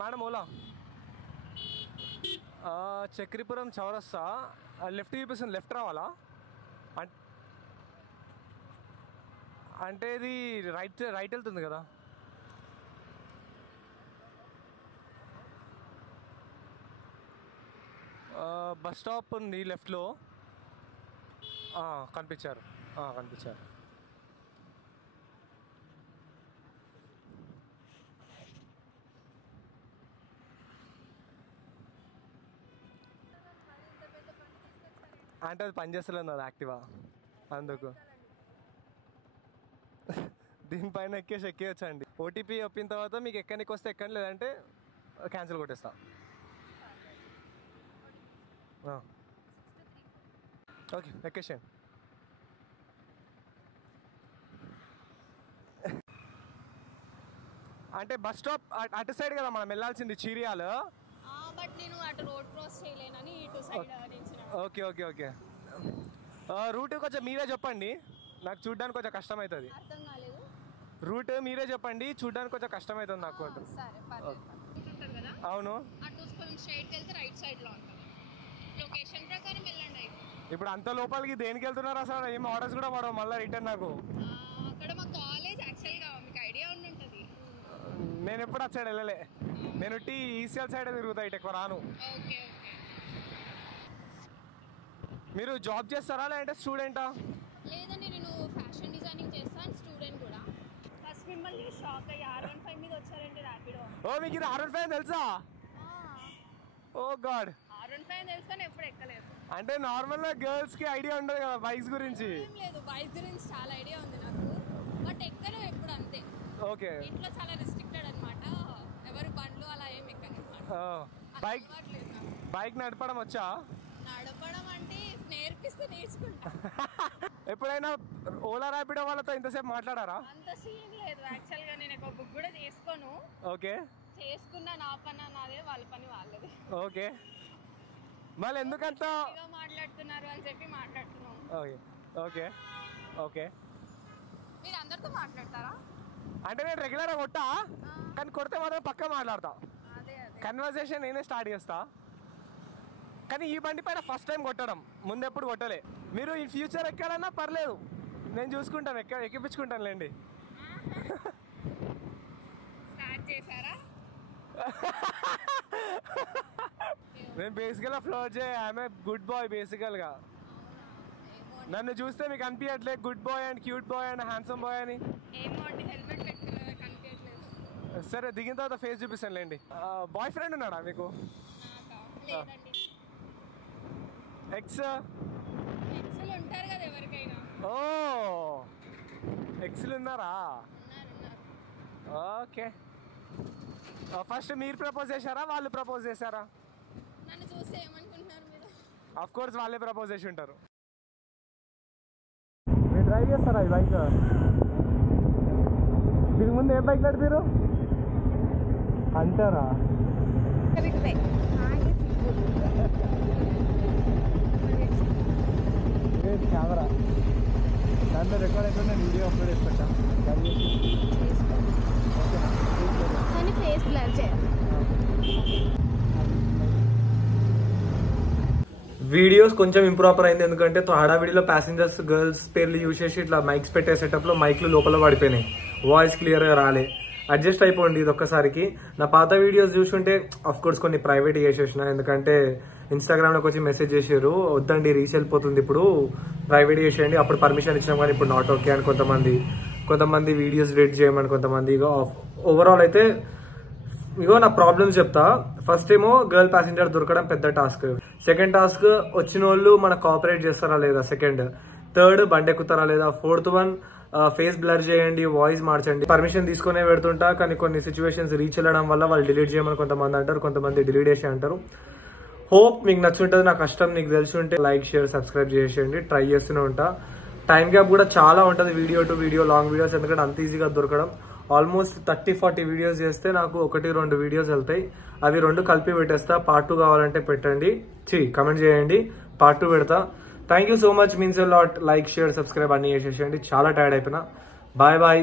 Madam Ola Chakripuram చౌరస్తా left చూపిస్తుంది, left రావాలా? అంటే ఇది రైట్ వెళ్తుంది కదా. బస్ స్టాప్ ఉంది లెఫ్ట్లో. కనిపించారు. అంటే అది పనిచేస్తలేదు అది యాక్టివా, అందుకు దీనిపైన ఎక్కేయచ్చు అండి. ఓటీపీ చెప్పిన తర్వాత మీకు ఎక్కడికి వస్తే ఎక్కండి, లేదంటే క్యాన్సిల్ కొట్టేస్తా. ఓకే ఎక్కేసేయండి. అంటే బస్ స్టాప్ అటు సైడ్ కదా మనం వెళ్ళాల్సింది, చీరియాలు. ఓకే రూట్ కొంచెం మీరే చెప్పండి, నాకు చూడ్డానికి కొంచెం కష్టం అవుతుంది. రూట్ మీరే చెప్పండి, చూడ్డానికి కొంచెం కష్టం అవుతుంది నాకు. అవును, ఇప్పుడు అంత లోపలికి దేనికి వెళ్తున్నారు అసలు? ఏం ఆర్డర్స్ కూడా పడవు మళ్ళీ రిటర్న్ నాకు. నేను ఎప్పుడు అటు సైడ్ వెళ్ళలే, నేను ఈసీఎల్ సైడ్ తిరుగుతా, ఇటు ఎక్కువ రాను. మీరు జాబ్ చేస్తారా లేదంటే స్టూడెంటా? లేదండి, నేను ఫ్యాషన్ డిజైనింగ్ చేస్తాను, స్టూడెంట్ కూడా. ఫస్ట్ మిమ్మల్ని షాక్ అయ్యి R15 మీద వచ్చారంటే ర్యాపిడో. ఓ మీకు ఇది R15 తెలుసా? ఓ గాడ్, R15 తెలుసుకొని ఎప్పుడు ఎక్కలేదు. అంటే నార్మల్ గా గర్ల్స్ కి ఐడియా ఉండదు కదా బైక్స్ గురించి? ఏం లేదు, బైక్ గురించి చాలా ఐడియా ఉంది నాకు, బట్ ఎక్కను ఎప్పుడు అంతే. ఓకే, ఇంట్లో చాలా రిస్ట్రిక్టెడ్ అన్నమాట, ఎవరు బండ్లు అలా ఏం ఎక్కను. బైక్ నడపడం వచ్చా? నడపడం అంటే నేర్పిస్తే నేర్చుకుంటా. ఎప్పుడైనా ఓలా ర్యాపిడో వాళ్ళతో ఇంతసేపు మాట్లాడారా? అంత సీన్ లేదు యాక్చువల్ గా, నేను ఒక బుక్ కూడా చేసుకోను. ఓకే, చేసుకున్నా నా పని నాదే, వాళ్ళ పని వాళ్ళది. ఓకే, మళ్ళీ ఎందుకంత మాట్లాడుతున్నారు అని చెప్పి మాట్లాడుతున్నాం. ఓకే మీరు అందరితో మాట్లాడతారా? అంటే నేను రెగ్యులర్గా కొట్టా, కానీ కొడితే మాత్రం పక్కా మాట్లాడతా. కన్వర్సేషన్ నేనే స్టార్ట్ చేస్తా. కానీ ఈ బండి పైన ఫస్ట్ టైం కొట్టడం, ముందెప్పుడు కొట్టలే. మీరు ఈ ఫ్యూచర్ ఎక్కాలన్నా పర్లేదు, నేను చూసుకుంటాను, ఎక్కిపించుకుంటాను లేండి. స్టార్ట్ చేశారా? నేను బేసికల్గా ఫ్లోర్ చేయ, ఐఎమ్ ఏ గుడ్ బాయ్ బేసికల్గా. నన్ను చూస్తే మీకు అనిపించట్లే good boy and cute boy and handsome boy అని? సరే దిగిన తర్వాత ఫేస్ చూపిస్తాను లేండి. బాయ్ ఫ్రెండ్ ఉన్నాడా మీకు? ఎక్స్ ఉంటారు కదా ఎవరికైనా. ఓ ఎక్స్లు ఉన్నారా? ఓకే, ఫస్ట్ మీరు ప్రపోజ్ చేశారా వాళ్ళు ప్రపోజ్ చేశారా? నన్ను చూస్తే ఏమనుకుంటున్నారు మీరు? ఆఫ్ కోర్స్ వాళ్ళే ప్రపోజ్ చేసి ఉంటారు. మీరు డ్రైవ్ చేస్తారా ఈ బైక్? దీనికి ముందు ఏం బైక్ నడిపారు అంటారా? కెమెరా దాంట్లో రికార్డ్ అయితే నేను వీడియో అప్లోడ్ చేసి పెట్టాను. ఫేస్ బ్లర్ చేయాలి. వీడియోస్ కొంచెం ఇంప్రాపర్ అయింది, ఎందుకంటే హడావిడిలో ప్యాసింజర్స్ గర్ల్స్ పేర్లు యూజ్ చేసి ఇట్లా మైక్స్ పెట్టే సెటప్లో మైక్లు లోపల పడిపోయినాయి, వాయిస్ క్లియర్గా రాలే. అడ్జస్ట్ అయిపోండి ఇది ఒక్కసారికి. నా పాత వీడియోస్ చూసుంటే అఫ్ కోర్స్ కొన్ని ప్రైవేట్ చేసేసిన, ఎందుకంటే ఇన్స్టాగ్రామ్లోకి వచ్చి మెసేజ్ చేసారు వద్దండి రీచ్ వెళ్ళిపోతుంది, ఇప్పుడు ప్రైవేట్ చేసేయండి. అప్పుడు పర్మిషన్ ఇచ్చినాం కానీ ఇప్పుడు నాట్ ఓకే అని కొంతమంది వీడియోస్ డిలీట్ చేయమని కొంతమంది. ఇగో ఓవరాల్ అయితే ఇగో నా ప్రాబ్లమ్స్ చెప్తా. ఫస్ట్ ఏమో గర్ల్ ప్యాసింజర్ దొరకడం పెద్ద టాస్క్. సెకండ్ టాస్క్ వచ్చిన వాళ్ళు మనకు కోఆపరేట్ చేస్తారా లేదా, సెకండ్. థర్డ్ బండి ఎక్కుతారా లేదా. ఫోర్త్ వన్ ఫేస్ బ్లర్ చేయండి, వాయిస్ మార్చండి. పర్మిషన్ తీసుకునే పెడుతుంటా, కానీ కొన్ని సిచ్యువేషన్స్ రీచ్ వెళ్ళడం వల్ల వాళ్ళు డిలీట్ చేయమని కొంతమంది అంటారు, కొంతమంది డిలీట్ చేసి అంటారు. హోప్ మీకు నచ్చుంటుంది. నా కష్టం నీకు తెలిసి ఉంటే లైక్ షేర్ సబ్స్క్రైబ్ చేసేయండి. ట్రై చేస్తూనే ఉంటా. టైం గ్యాప్ కూడా చాలా ఉంటుంది video to video, long videos, ఎందుకంటే అంత ఈజీగా దొరకడం. ఆల్మోస్ట్ 30-40 వీడియోస్ చేస్తే నాకు 1-2 వీడియోస్ వెళ్తాయి. అవి 2 కలిపి పెట్టేస్తా. పార్ట్ 2 కావాలంటే పెట్టండి, కమెంట్ చేయండి, పార్ట్ 2 పెడతా. Thank you so much, means lot. Like, share, subscribe అన్ని చేసేసేయండి. చాలా టైర్డ్ అయిపోయినా. Bye bye.